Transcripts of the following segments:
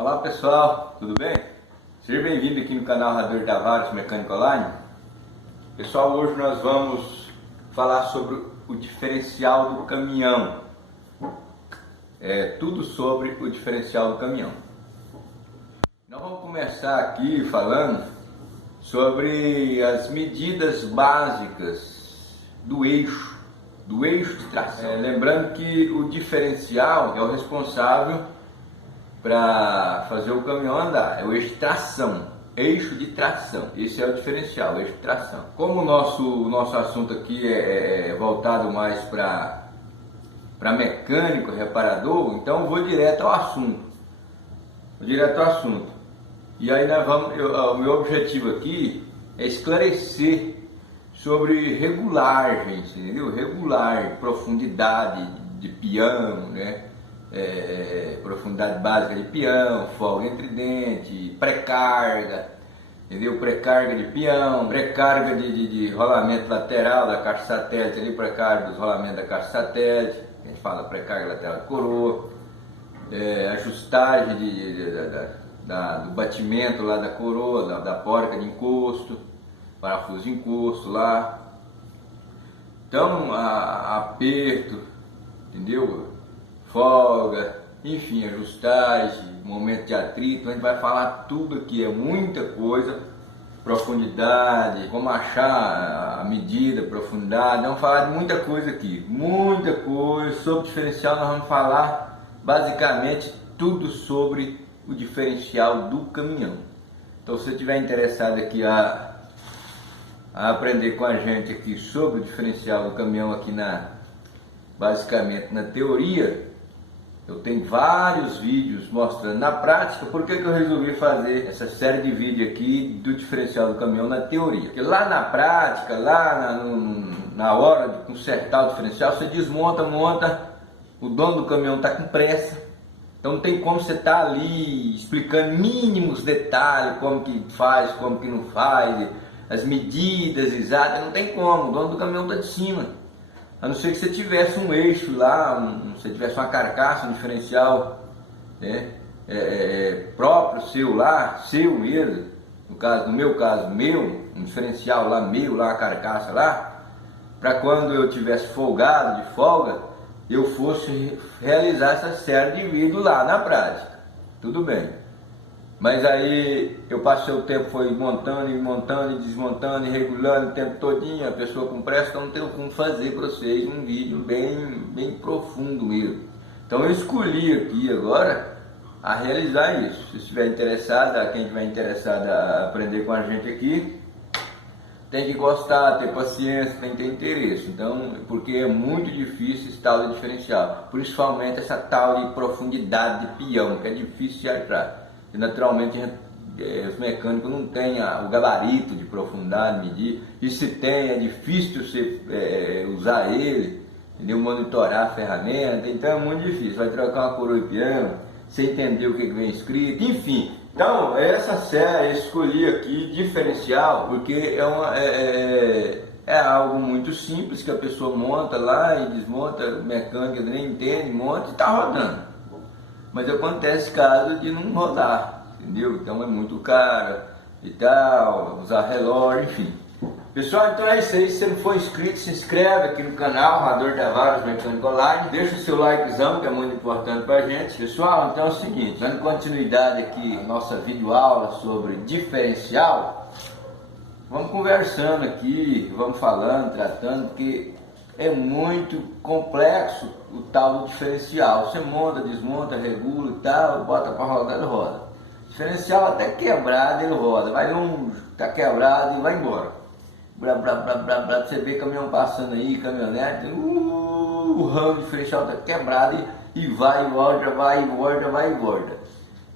Olá pessoal, tudo bem? Seja bem-vindo aqui no canal Rador Tavares Mecânica Online. Pessoal, hoje nós vamos falar sobre o diferencial do caminhão. Tudo sobre o diferencial do caminhão. Nós vamos começar aqui falando sobre as medidas básicas do eixo de tração. Lembrando que o diferencial é o responsável para fazer o caminhão andar, é o eixo de tração, esse é o diferencial, o eixo de tração. Como o nosso assunto aqui é voltado mais para mecânico, reparador, então eu vou direto ao assunto, e aí o meu objetivo aqui é esclarecer sobre regulagens, entendeu? Regular, profundidade de peão, né? Profundidade básica de peão, folga entre dentes, pré-carga, entendeu? Pré-carga de peão, pré-carga de rolamento lateral da caixa satélite, ali pré-carga dos rolamentos da caixa satélite, a gente fala pré-carga lateral de coroa, ajustagem do batimento lá da coroa, da porca de encosto, parafuso de encosto lá, então aperto, entendeu? Folga, enfim, ajustagem, momento de atrito, a gente vai falar tudo aqui, é muita coisa, profundidade, como achar a medida, profundidade, vamos falar de muita coisa aqui, muita coisa sobre diferencial. Nós vamos falar basicamente tudo sobre o diferencial do caminhão. Então, se você estiver interessado aqui a aprender com a gente aqui sobre o diferencial do caminhão aqui basicamente na teoria, eu tenho vários vídeos mostrando na prática. Por que eu resolvi fazer essa série de vídeos aqui do diferencial do caminhão na teoria? Porque lá na prática, na hora de consertar o diferencial, você desmonta, monta, o dono do caminhão está com pressa, então não tem como você estar ali explicando mínimos detalhes, como que faz, como que não faz, as medidas exatas, não tem como, o dono do caminhão está de cima. A não ser que você tivesse um eixo lá, você tivesse uma carcaça, um diferencial, né, próprio seu lá, seu mesmo, no meu caso, um diferencial lá meu, lá uma carcaça lá, para quando eu tivesse folgado, de folga, eu fosse realizar essa série de vídeos lá na prática, tudo bem. Mas aí eu passei o tempo, foi montando e desmontando e regulando o tempo todinho, a pessoa com pressa, então não tem como fazer para vocês um vídeo bem profundo mesmo. Então eu escolhi aqui agora a realizar isso. Se estiver interessado, quem estiver interessado a aprender com a gente aqui, tem que gostar, ter paciência, tem que ter interesse. Então, porque é muito difícil esse tal de diferencial, principalmente essa tal de profundidade de peão, que é difícil de achar. E naturalmente os mecânicos não têm o gabarito de profundidade, medir, e se tem, é difícil você usar ele, entendeu? Monitorar a ferramenta, então é muito difícil. Vai trocar uma coroa de peão, sem entender o que vem escrito, enfim. Então, essa série eu escolhi aqui, diferencial, porque é algo muito simples, que a pessoa monta lá e desmonta, o mecânico nem entende, monta e está rodando. Mas acontece caso de não rodar, entendeu? Então é muito caro e tal, usar relógio, enfim. Pessoal, então é isso aí. Se você não for inscrito, se inscreve aqui no canal Rador Tavares Mecânica Online. Deixa o seu likezão, que é muito importante pra gente. Pessoal, então é o seguinte, dando continuidade aqui nossa videoaula sobre diferencial, vamos conversando aqui, vamos falando, tratando, porque é muito complexo o tal do diferencial. Você monta, desmonta, regula e tal, bota para rodar, ele roda. Diferencial até quebrado ele roda, vai longe, tá quebrado e vai embora. Você vê caminhão passando aí, caminhonete, o ramo diferencial tá quebrado e vai e volta, vai e volta.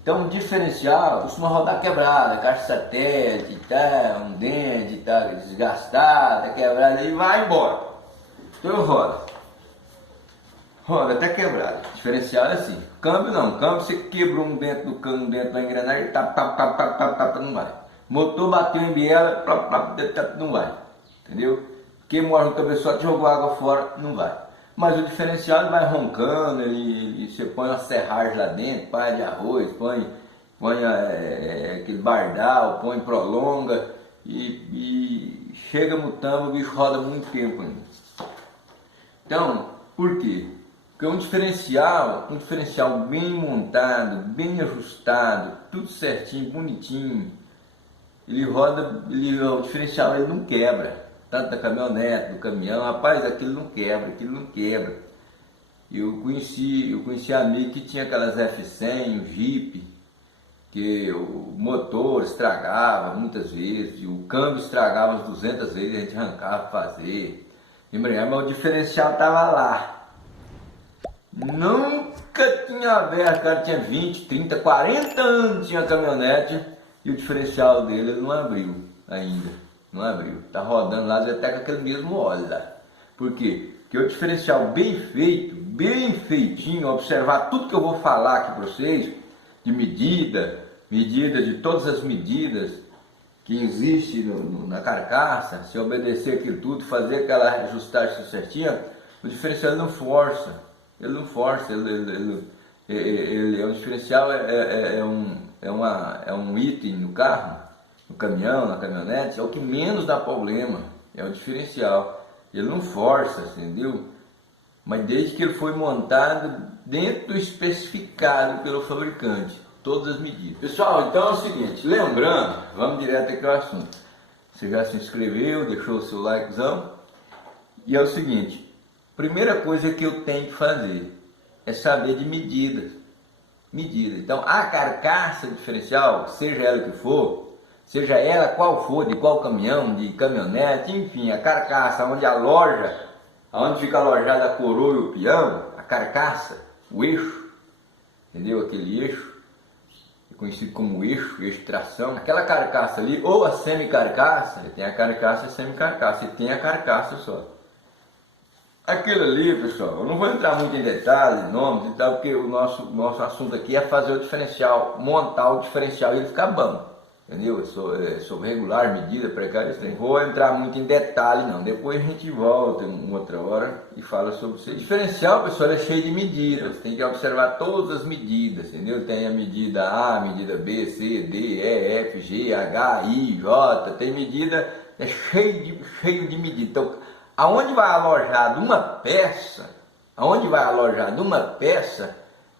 Então o diferencial costuma rodar quebrada, caixa satélite, tá, um dente, tá desgastada, quebrada e vai embora. Então eu roda até quebrado. Diferencial é assim. Câmbio não, câmbio você quebrou um dentro do cano, dentro da engrenagem, não vai. Motor bateu em biela, não vai. Entendeu? Queimou o cabeçote, jogou água fora, não vai. Mas o diferencial ele vai roncando, você põe uma serragem lá dentro, palha de arroz, põe põe aquele bardal, põe prolonga e chega mutando, o bicho roda muito tempo ainda. Então, por quê? Porque um diferencial bem montado, bem ajustado, tudo certinho, bonitinho, ele roda, o diferencial ele não quebra, tanto da caminhonete, do caminhão, rapaz, aquilo não quebra. Eu conheci amigo que tinha aquelas F100, o Jeep, que o motor estragava muitas vezes, o câmbio estragava umas 200 vezes, a gente arrancava para fazer, mas o diferencial estava lá. Nunca tinha aberto, o cara tinha 20, 30, 40 anos, tinha caminhonete e o diferencial dele ele não abriu ainda, não abriu. Tá rodando lá até com aquele mesmo óleo lá. Por quê? Porque o diferencial bem feito, bem feitinho, observar tudo que eu vou falar aqui para vocês, de medida de todas as medidas que existe na carcaça, se obedecer aquilo tudo, fazer aquela ajustagem certinha, o diferencial ele não força. Ele não força, ele é um diferencial, é um item no carro, no caminhão, na caminhonete, é o que menos dá problema, é o diferencial. Ele não força, entendeu? Mas desde que ele foi montado dentro do especificado pelo fabricante, todas as medidas. Pessoal, então é o seguinte, lembrando, vamos direto aqui ao assunto. Você já se inscreveu, deixou o seu likezão, e é o seguinte. Primeira coisa que eu tenho que fazer é saber de medidas. Então, a carcaça diferencial, seja ela que for, seja ela qual for, de qual caminhão, de caminhonete, enfim, a carcaça onde onde fica alojada a coroa e o peão, a carcaça, o eixo, entendeu? Aquele eixo, conhecido como eixo de tração, aquela carcaça ali, ou a semi-carcaça, tem a carcaça e a semi-carcaça, e tem a carcaça só. Aquilo ali, pessoal, eu não vou entrar muito em detalhes, nomes e tal, porque o nosso assunto aqui é fazer o diferencial, montar o diferencial e ele ficar bom, entendeu? Sobre regular, medida, precária, não vou entrar muito em detalhe não, depois a gente volta uma outra hora e fala sobre isso. O diferencial, pessoal, é cheio de medidas, tem que observar todas as medidas, entendeu? Tem a medida A, medida B, C, D, E, F, G, H, I, J, tem medida, é cheio de medida. Então, aonde vai alojada uma peça,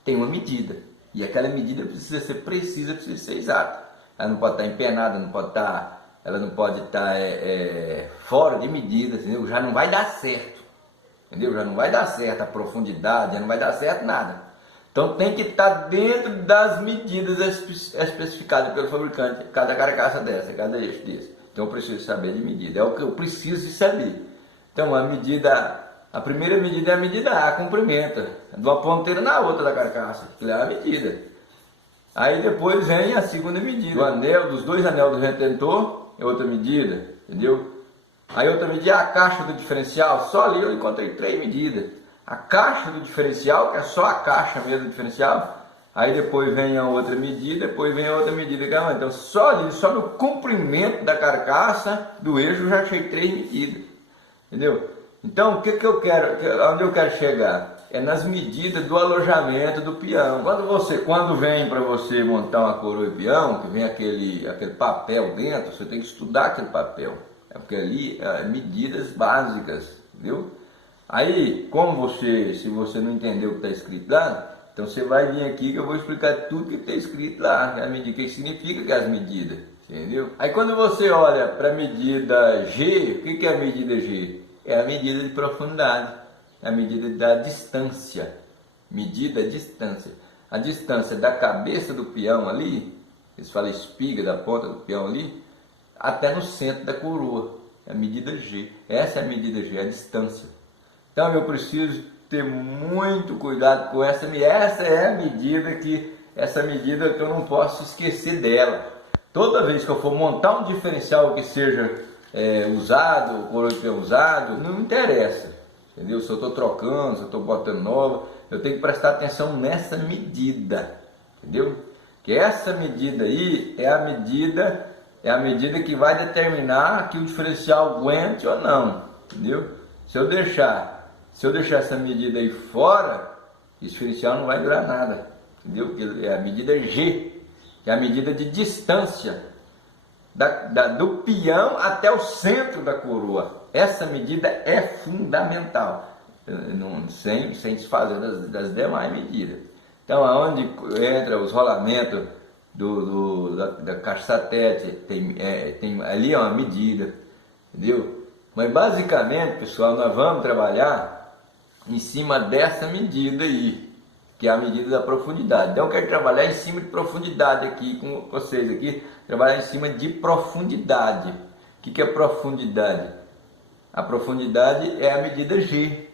tem uma medida. E aquela medida precisa ser precisa, precisa ser exata. Ela não pode estar empenada, ela não pode estar fora de medida, entendeu? Já não vai dar certo. Entendeu? Já não vai dar certo a profundidade, já não vai dar certo nada. Então tem que estar dentro das medidas especificadas pelo fabricante, cada carcaça dessa, cada eixo desse. Então eu preciso saber de medida, é o que eu preciso de saber. Então a primeira medida é a medida A, comprimento, de uma ponteira na outra da carcaça, que é a medida. Aí depois vem a segunda medida, o anel, dos dois anel do retentor, é outra medida, entendeu? Aí outra medida é a caixa do diferencial, só ali eu encontrei 3 medidas. A caixa do diferencial, que é só a caixa mesmo do diferencial, aí depois vem a outra medida, então só ali, só no comprimento da carcaça do eixo eu já achei 3 medidas. Entendeu? Então, o que eu quero, onde eu quero chegar? É nas medidas do alojamento do peão. Quando vem para você montar uma coroa e peão, que vem aquele papel dentro, você tem que estudar aquele papel. É porque ali medidas básicas, entendeu? Aí, se você não entendeu o que está escrito lá, então você vai vir aqui que eu vou explicar tudo que está escrito lá, o que significa que é as medidas, entendeu? Aí quando você olha para a medida G, o que é a medida G? É a medida de profundidade, é a medida da distância, a distância da cabeça do peão ali, eles falam espiga da ponta do peão ali, até no centro da coroa, é a medida G, essa é a medida G, a distância. Então eu preciso ter muito cuidado com essa é a medida que eu não posso esquecer dela. Toda vez que eu for montar um diferencial que seja usado, coroa de peão usado, não me interessa, entendeu? Se eu estou trocando, se eu estou botando nova, eu tenho que prestar atenção nessa medida, entendeu? Que essa medida aí é a medida que vai determinar que o diferencial aguente ou não, entendeu? Se eu deixar essa medida aí fora, esse diferencial não vai durar nada, entendeu? Porque é a medida G, que é a medida de distância do peão até o centro da coroa. Essa medida é fundamental, sem desfazer das demais medidas. Então, aonde entra os rolamentos da caixa satélite, ali é uma medida, entendeu? Mas basicamente, pessoal, nós vamos trabalhar em cima dessa medida aí, que é a medida da profundidade. Então eu quero trabalhar em cima de profundidade aqui com vocês aqui, trabalhar em cima de profundidade. O que é profundidade? A profundidade é a medida G,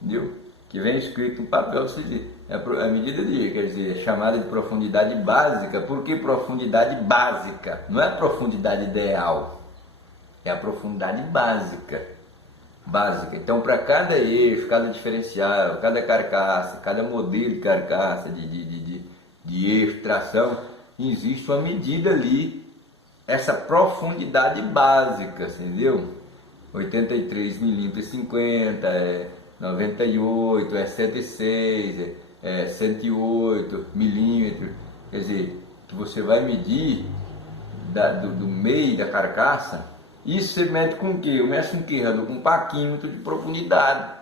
entendeu? Que vem escrito no papel, vocês dizem. É a medida de G, quer dizer, é chamada de profundidade básica. Por que profundidade básica? Não é a profundidade ideal, é a profundidade básica. Então, para cada eixo, cada diferencial, cada carcaça, cada modelo de carcaça, de eixo, tração, existe uma medida ali, essa profundidade básica, entendeu? 83 milímetros, 50, 98, 106, 108 milímetros, quer dizer, que você vai medir do meio da carcaça. Isso você mede com o quê? Eu meço com o quê? Com um paquímetro de profundidade.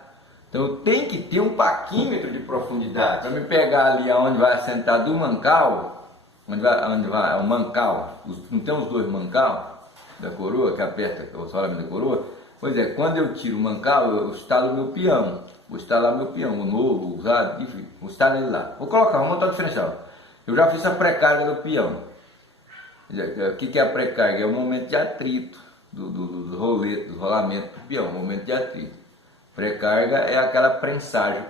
Então eu tenho que ter um paquímetro de profundidade. Para me pegar ali onde vai assentar do mancal, onde vai o mancal, não tem os dois mancal da coroa, que aperta o rolamento da coroa? Pois é, quando eu tiro o mancal, eu instalo o meu peão. Vou instalar meu peão, o novo, o usado, enfim, vou instalar ele lá. Vou montar o diferencial. Eu já fiz a pré-carga do peão. O que é a pré-carga? É o momento de atrito do rolamento do peão, momento de atrito. Pré-carga é aquela prensagem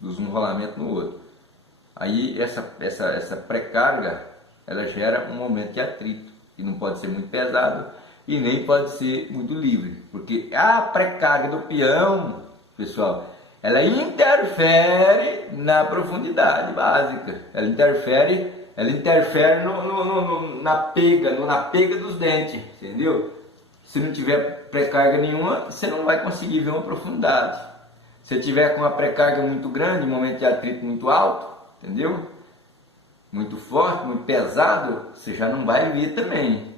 dos um rolamento no outro. Aí essa pré-carga, ela gera um momento de atrito, que não pode ser muito pesado e nem pode ser muito livre, porque a pré-carga do peão, pessoal, ela interfere na profundidade básica, ela interfere na pega dos dentes, entendeu? Se não tiver pré-carga nenhuma, você não vai conseguir ver uma profundidade. Se tiver com uma pré-carga muito grande, um momento de atrito muito alto, entendeu? Muito forte, muito pesado, você já não vai ver também.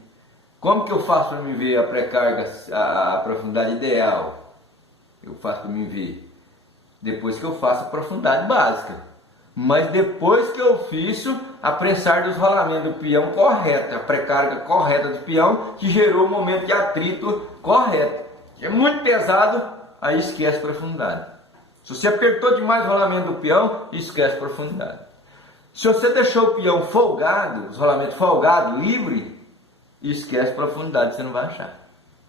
Como que eu faço para me ver a pré-carga, a profundidade ideal? Eu faço para me ver depois que eu faço a profundidade básica. Mas depois que eu fiz a prensar dos rolamentos do peão correta, a pré-carga correta do peão, que gerou o momento de atrito correto. É muito pesado, aí esquece a profundidade. Se você apertou demais o rolamento do peão, esquece a profundidade. Se você deixou o peão folgado, os rolamentos folgados, livre, esquece a profundidade, você não vai achar.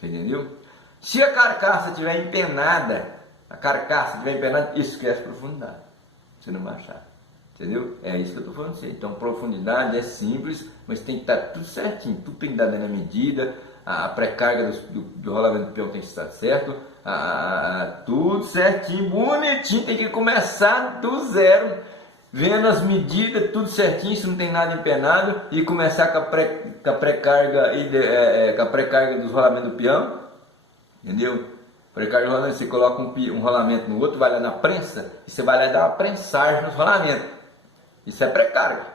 Entendeu? Se a carcaça estiver empenada, esquece a profundidade, você não vai achar. Entendeu? É isso que eu estou falando. Então, profundidade é simples, mas tem que estar tudo certinho, tudo tem que dar na medida, a pré-carga do rolamento do peão tem que estar certo, tudo certinho, bonitinho, tem que começar do zero, vendo as medidas, tudo certinho, se não tem nada empenado, e começar com a pré-carga dos rolamentos do peão, entendeu? Pré-carga do rolamento, você coloca um rolamento no outro, vai lá na prensa, e você vai lá dar uma prensagem nos rolamentos. Isso é pré-carga.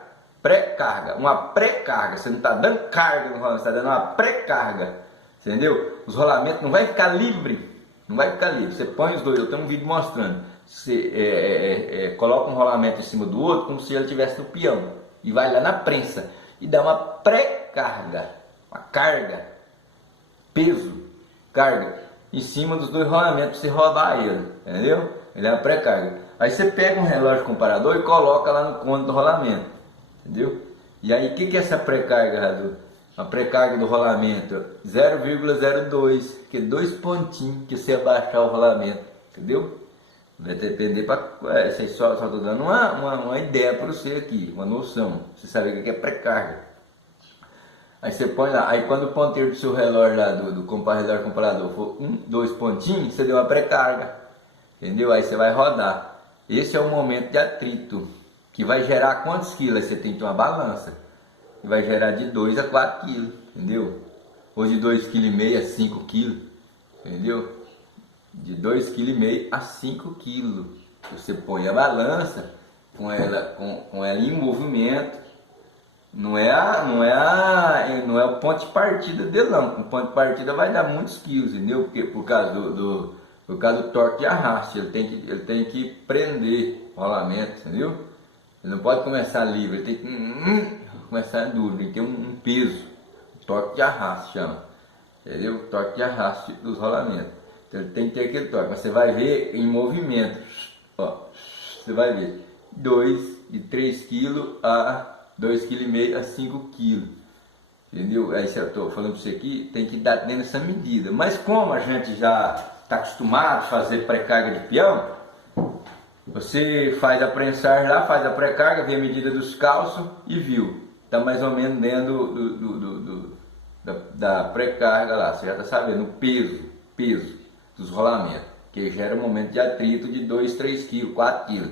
Pré-carga. Uma pré-carga. Você não está dando carga no rolamento, você está dando uma pré-carga. Entendeu? Os rolamentos não vai ficar livre. Não vai ficar livre. Você põe os dois. Eu tenho um vídeo mostrando. Você coloca um rolamento em cima do outro como se ele estivesse no peão. E vai lá na prensa. E dá uma pré-carga. Uma carga. Peso. Carga. Em cima dos dois rolamentos para você rodar ele. Entendeu? Ele é uma pré-carga. Aí você pega um relógio comparador e coloca lá no côndor do rolamento, entendeu? E aí o que é essa pré-carga? A pré-carga do rolamento 0,02, que é 2 pontinhos que você abaixar o rolamento, entendeu? Vai depender para... só estou dando uma ideia para você aqui, uma noção, você sabe o que é pré-carga. Aí você põe lá, aí quando o ponteiro do seu relógio lá, do relógio comparador for 2 pontinhos, você deu uma pré-carga, entendeu? Aí você vai rodar. Esse é o momento de atrito, que vai gerar quantos quilos? Você tem que ter uma balança, que vai gerar de 2 a 4 quilos, entendeu? Ou de 2,5 kg a 5 kg, entendeu? De 2,5 kg a 5 kg. Você põe a balança com ela em movimento, não é o ponto de partida dele não. O ponto de partida vai dar muitos quilos, entendeu? Porque por causa por causa do torque de arraste, ele tem que prender o rolamento, entendeu? Ele não pode começar livre, ele tem que começar duro, tem que ter um peso, torque de arraste chama, entendeu? Torque de arraste dos rolamentos. Então ele tem que ter aquele torque, mas você vai ver em movimento, ó, você vai ver de 3 kg a 2,5 kg a 5 kg, entendeu? Aí eu estou falando para você aqui, tem que dar dentro dessa medida, mas como a gente já está acostumado a fazer pré-carga de peão, você faz a prensagem lá, faz a pré-carga, vê a medida dos calços e viu, está mais ou menos dentro da pré-carga lá, você já está sabendo o peso dos rolamentos, que gera um momento de atrito de 2, 3 kg, 4 kg.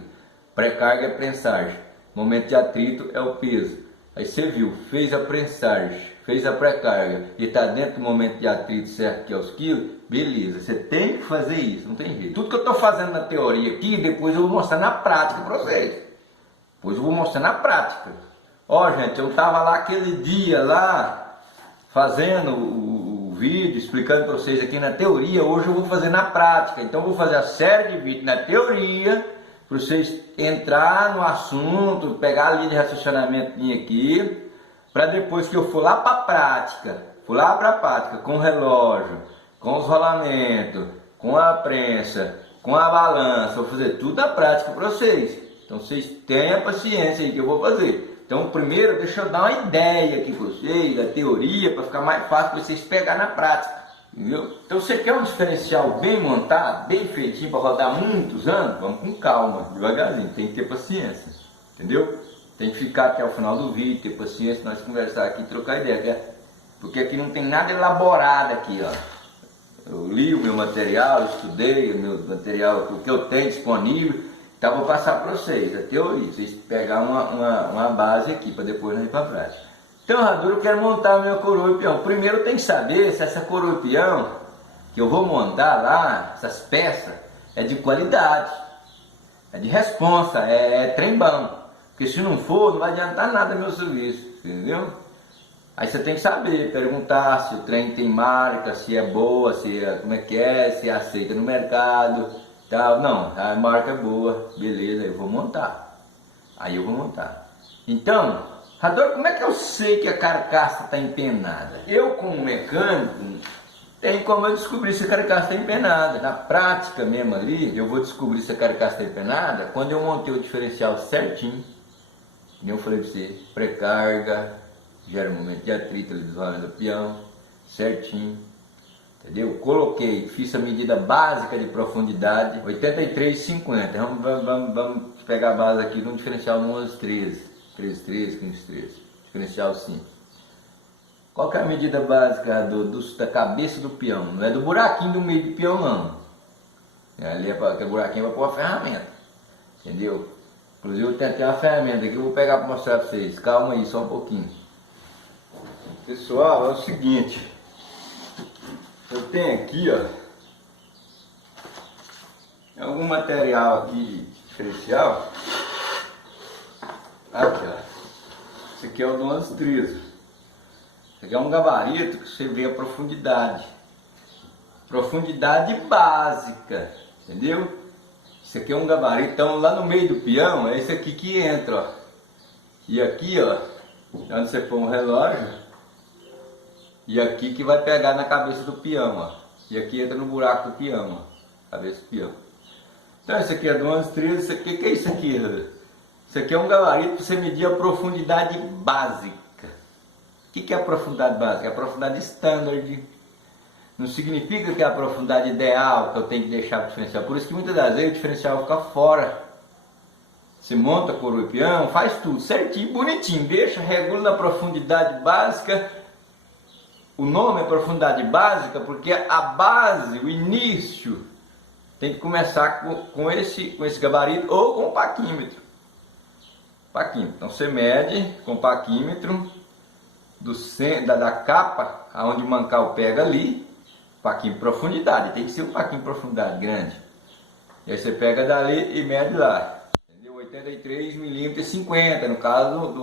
Pré-carga é prensagem, momento de atrito é o peso. Aí você viu, fez a prensagem, fez a pré-carga e está dentro do momento de atrito certo, que é os quilos, beleza, você tem que fazer isso, não tem jeito. Tudo que eu estou fazendo na teoria aqui, depois eu vou mostrar na prática para vocês. Depois eu vou mostrar na prática. Ó, gente, eu estava lá aquele dia lá, fazendo o vídeo, explicando para vocês aqui na teoria, hoje eu vou fazer na prática. Então eu vou fazer a série de vídeos na teoria, para vocês entrar no assunto, pegar a linha de raciocínamento aqui, para depois que eu for lá para a prática, com o relógio, com os rolamentos, com a prensa, com a balança, vou fazer tudo na prática para vocês. Então vocês tenham paciência aí que eu vou fazer. Então primeiro deixa eu dar uma ideia aqui para vocês, da teoria, para ficar mais fácil para vocês pegar na prática. Entendeu? Então você quer um diferencial bem montado, bem feitinho para rodar muitos anos? Vamos com calma, devagarzinho, tem que ter paciência, entendeu? Tem que ficar até o final do vídeo, ter paciência, nós conversar aqui e trocar ideia, porque aqui não tem nada elaborado aqui, ó. Eu li o meu material, estudei o meu material, o que eu tenho disponível, então vou passar para vocês, a teoria, vocês pegar uma base aqui para depois nós ir para a prática. Então, Radura, eu quero montar a minha coroa e peão. Primeiro eu tenho que saber se essa coroa e peão que eu vou montar lá, essas peças, é de qualidade, é de responsa, é trem bom. Porque se não for, não vai adiantar nada meu serviço, entendeu? Aí você tem que saber, perguntar se o trem tem marca, se é boa, se é, como é que é, se é aceita no mercado, tal. Não, a marca é boa, beleza, eu vou montar. Aí eu vou montar. Então, Rador, como é que eu sei que a carcaça está empenada? Eu, como mecânico, tem como eu descobrir se a carcaça está empenada. Na prática mesmo ali, eu vou descobrir se a carcaça está empenada quando eu montei o diferencial certinho. Como eu falei para você, pré-carga, gera um momento de atrito ali dos rolamentos do peão, certinho. Entendeu? Coloquei, fiz a medida básica de profundidade, 83,50. Vamos pegar a base aqui no diferencial no 11,13. 13,13, 15,13, diferencial simples. Qual que é a medida básica da cabeça do peão? Não é do buraquinho do meio do peão não. Ali aquele buraquinho vai pôr a ferramenta. Entendeu? Inclusive eu tenho até uma ferramenta aqui que eu vou pegar para mostrar para vocês. Calma aí, só um pouquinho. Pessoal, é o seguinte. Eu tenho aqui, ó, algum material aqui diferencial. Aqui, ó. Esse aqui é o do 11,13. Esse aqui é um gabarito que você vê a profundidade. Profundidade básica, entendeu? Esse aqui é um gabarito, então lá no meio do peão é esse aqui que entra, ó. E aqui, ó, onde você põe um relógio, e aqui que vai pegar na cabeça do peão, ó. E aqui entra no buraco do peão, ó. Cabeça do peão. Então esse aqui é do 11,13. Isso aqui, que é isso aqui? Isso aqui é um gabarito para você medir a profundidade básica. O que é a profundidade básica? É a profundidade standard. Não significa que é a profundidade ideal que eu tenho que deixar para o diferencial. Por isso que muitas das vezes o diferencial fica fora. Você monta coroa e peão, faz tudo certinho, bonitinho. Deixa, regula na profundidade básica. O nome é profundidade básica porque a base, o início, tem que começar com esse gabarito ou com o paquímetro. Então você mede com o paquímetro da capa, aonde o mancal pega ali, paquímetro tem que ser um paquímetro profundidade grande. E aí você pega dali e mede lá, entendeu? 83 milímetros e 50, no caso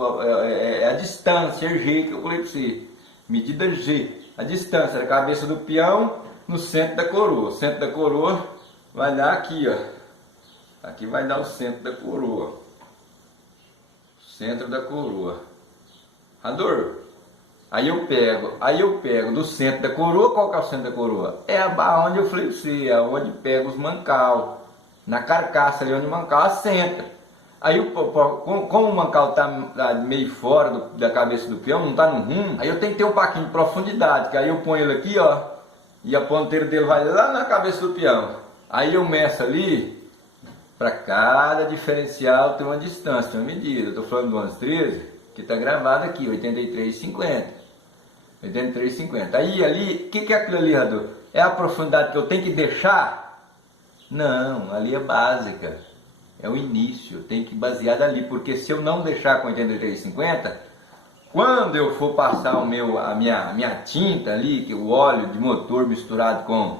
é a distância G que eu falei para você, medida G, a distância da cabeça do peão no centro da coroa. O centro da coroa vai dar aqui, ó, aqui vai dar o centro da coroa, centro da coroa. Ador, aí eu pego do centro da coroa. Qual que é o centro da coroa? É onde eu falei para você, é onde pega os mancal, na carcaça ali onde o mancal assenta. Aí, como o mancal está meio fora da cabeça do peão, não está no rumo, aí eu tenho que ter um pouquinho de profundidade, que aí eu ponho ele aqui, ó, e a ponteira dele vai lá na cabeça do peão. Aí eu meço ali, para cada diferencial tem uma distância, tem uma medida. Eu estou falando do 1113, que está gravado aqui, 83,50. 83,50. Aí ali, o que é aquilo ali, Rador? É a profundidade que eu tenho que deixar? Não, ali é básica. É o início, eu tenho que basear dali, porque se eu não deixar com 83,50, quando eu for passar a minha tinta ali, que o óleo de motor misturado com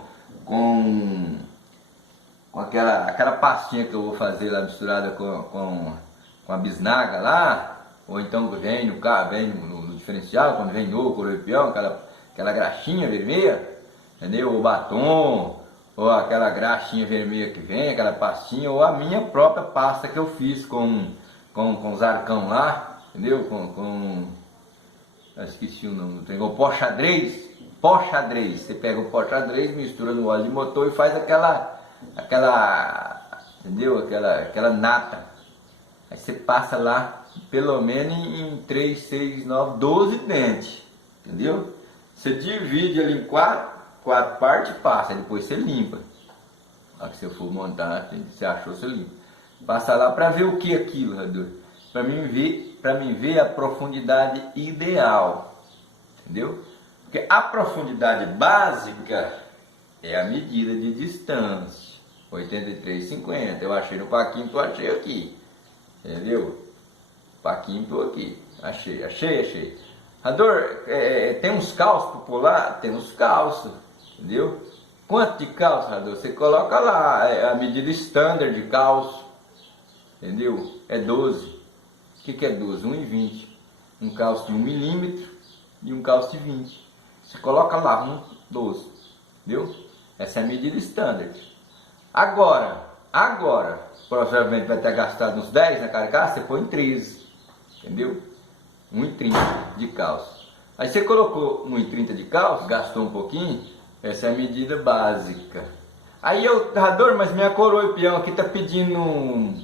aquela pastinha que eu vou fazer lá misturada com a bisnaga lá, ou então vem no carro, vem no diferencial, quando vem novo, coroa e peão, aquela graxinha vermelha, entendeu? O batom, ou aquela graxinha vermelha que vem, aquela pastinha, ou a minha própria pasta que eu fiz com os arcão lá, entendeu? Eu esqueci o nome do trem, o pó xadrez. Você pega o pó xadrez, mistura no óleo de motor e faz aquela entendeu? Aquela nata. Aí você passa lá, pelo menos em 3, 6, 9, 12 dentes, entendeu? Você divide ali em quatro partes e passa, aí depois você limpa. Na hora que você for montar, você achou, você limpa. Passa lá para ver o que é aquilo, Rador. Para mim ver a profundidade ideal, entendeu? Porque a profundidade básica é a medida de distância, 83,50. Eu achei no Paquim, tu achei aqui, entendeu? Paquim, tu aqui, achei. Rador, tem uns calços para pular? Tem uns calços, entendeu? Quanto de calço, Rador? Você coloca lá a medida standard de calço, entendeu? É 12. O que é 12? 1,20. Um calço de 1 milímetro e um calço de 20. Você coloca lá 12, entendeu? Essa é a medida standard. Agora, provavelmente vai ter gastado uns 10 na carcaça, você põe 13, entendeu? 1,30 de calço. Aí você colocou 1,30 de calço, gastou um pouquinho, essa é a medida básica. Aí Rador, mas minha coroa e peão aqui está pedindo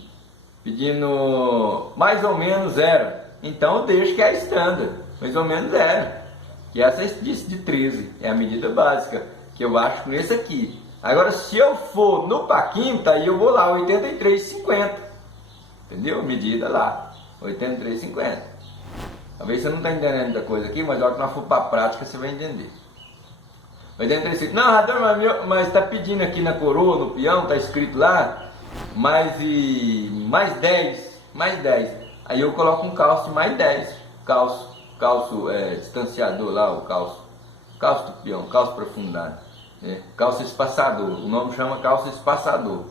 mais ou menos 0. Então eu deixo que é a standard, mais ou menos 0. E essa disse de 13, é a medida básica, que eu acho nesse aqui. Agora, se eu for no Paquinta, aí eu vou lá, 83,50. Entendeu? Medida lá, 83,50. Talvez você não está entendendo muita coisa aqui, mas na hora que nós for para a prática, você vai entender. 83,50. Não, Rador, mas está pedindo aqui na coroa, no peão, está escrito lá, mais 10. Aí eu coloco um calço de mais 10. Calço distanciador lá, o calço do peão, calço profundidade, calço espaçador, o nome chama calço espaçador,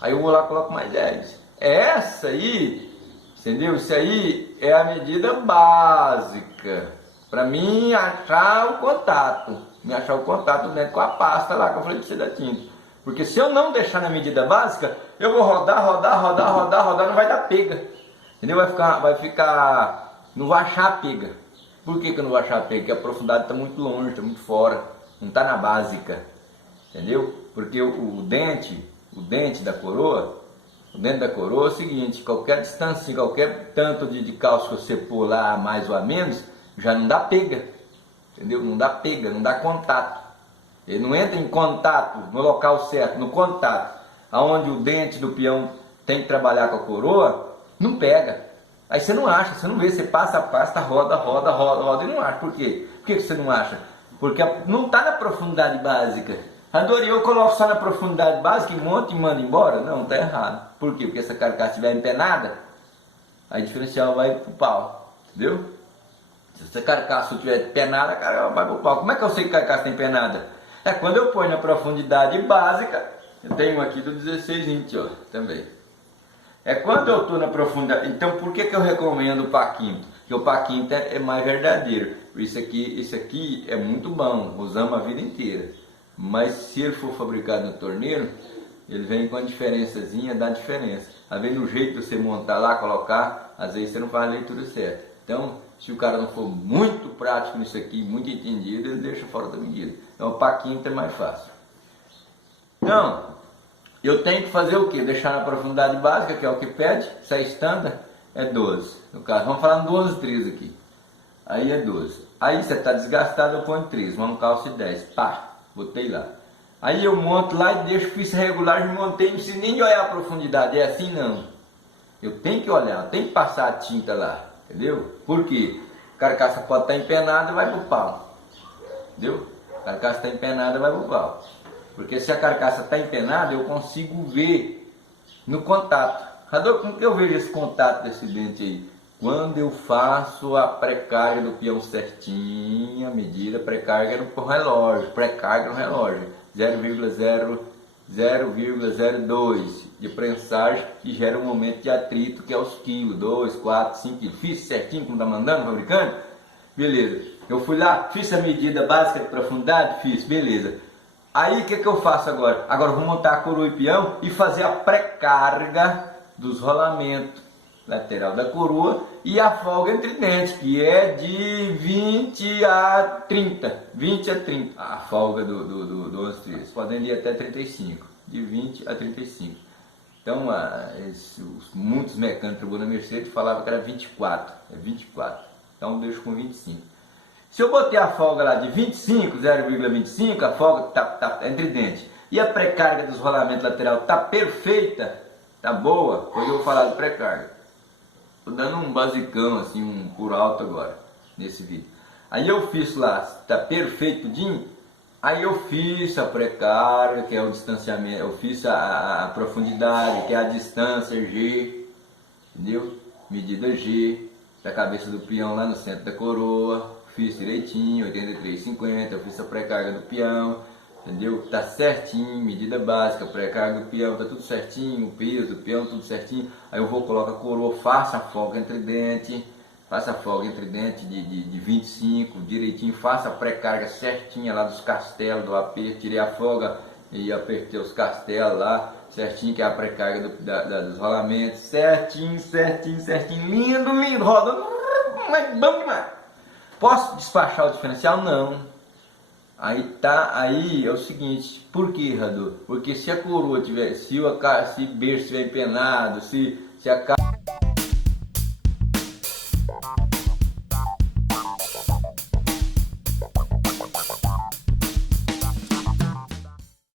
aí eu vou lá e coloco mais 10. Essa aí, entendeu? Isso aí é a medida básica para mim achar o contato, dentro com a pasta lá que eu falei para você da tinta. Porque se eu não deixar na medida básica, eu vou rodar, não vai dar pega, entendeu? Vai ficar, não vai achar a pega. Por que eu não vou achar a pega? Porque a profundidade está muito longe, está muito fora, não está na básica, entendeu? Porque o dente da coroa é o seguinte: qualquer distância, qualquer tanto de calço que você pôr lá a mais ou a menos, já não dá pega, entendeu? Não dá pega, não dá contato. Ele não entra em contato no local certo, no contato, aonde o dente do peão tem que trabalhar com a coroa, não pega. Aí você não acha, você não vê, você passa a pasta, roda e não acha. Por quê? Por que você não acha? Porque não está na profundidade básica. Rador, eu coloco só na profundidade básica e monto e mando embora? Não, está errado. Por quê? Porque se a carcaça estiver empenada, aí o diferencial vai pro pau, entendeu? Se essa carcaça estiver empenada, a carcaça vai pro pau. Como é que eu sei que a carcaça está empenada? É quando eu ponho na profundidade básica. Eu tenho aqui do 16 inch, ó, também. É quando eu estou na profundidade. Então por que eu recomendo o pá quinto? Porque o pá quinto é mais verdadeiro. Isso aqui é muito bom, usamos a vida inteira. Mas se ele for fabricado no torneiro, ele vem com a diferençazinha, dá diferença. Às vezes no jeito de você montar lá, colocar, às vezes você não faz a leitura certa. Então, se o cara não for muito prático nisso aqui, muito entendido, ele deixa fora da medida. Então o pá quinto é mais fácil. Então, eu tenho que fazer o que? Deixar na profundidade básica, que é o que pede, se é estándar, é 12. No caso, vamos falar no 12 3 aqui. Aí é 12. Aí você está desgastado, eu ponho 3, vamos calço de 10. Pá, botei lá. Aí eu monto lá e deixo ficha regular, montei, não preciso nem de olhar a profundidade, é assim não. Eu tenho que olhar, eu tenho que passar a tinta lá, entendeu? Por quê? A carcaça pode estar empenada e vai pro pau. Entendeu? A carcaça está empenada e vai pro pau. Porque se a carcaça está empenada, eu consigo ver no contato. Rador, como que eu vejo esse contato desse dente aí? Quando eu faço a pré-carga do peão certinho, a medida pré-carga no relógio, pré-carga no relógio, 0,02 de prensagem, que gera um momento de atrito, que é os quilos, 2, 4, 5 quilos. Fiz certinho como está mandando o fabricante? Beleza. Eu fui lá, fiz a medida básica de profundidade, fiz, beleza. Aí o que eu faço agora? Agora eu vou montar a coroa e peão e fazer a pré-carga dos rolamentos lateral da coroa e a folga entre dentes, que é de 20 a 30. 20 a 30. A folga do 11 13. Podem ir até 35. De 20 a 35. Então, muitos mecânicos na Mercedes falavam que era 24. É 24. Então, eu deixo com 25. Se eu botei a folga lá de 25, 0,25, a folga tá entre dentes, e a pré-carga dos rolamentos lateral tá perfeita, tá boa, hoje eu vou falar de pré-carga. Tô dando um basicão, assim, um por alto agora, nesse vídeo. Aí eu fiz lá, tá perfeito tudinho, aí eu fiz a pré-carga, que é o distanciamento, eu fiz a profundidade, que é a distância G, entendeu? Medida G, da cabeça do peão lá no centro da coroa. Fiz direitinho, 83,50, eu fiz a pré-carga do peão, entendeu? Tá certinho, medida básica, pré-carga do peão, tá tudo certinho, o peso do peão, tudo certinho. Aí eu vou colocar a coroa, faço a folga entre dente, de 25, direitinho, faço a pré-carga certinha lá dos castelos, do aperto, tirei a folga e apertei os castelos lá, certinho, que é a pré-carga dos rolamentos, certinho, lindo, rodando, mas bom demais. Posso despachar o diferencial? Não. Aí é o seguinte, por que, Rador? Porque se a coroa tiver, se o berço estiver empenado, se a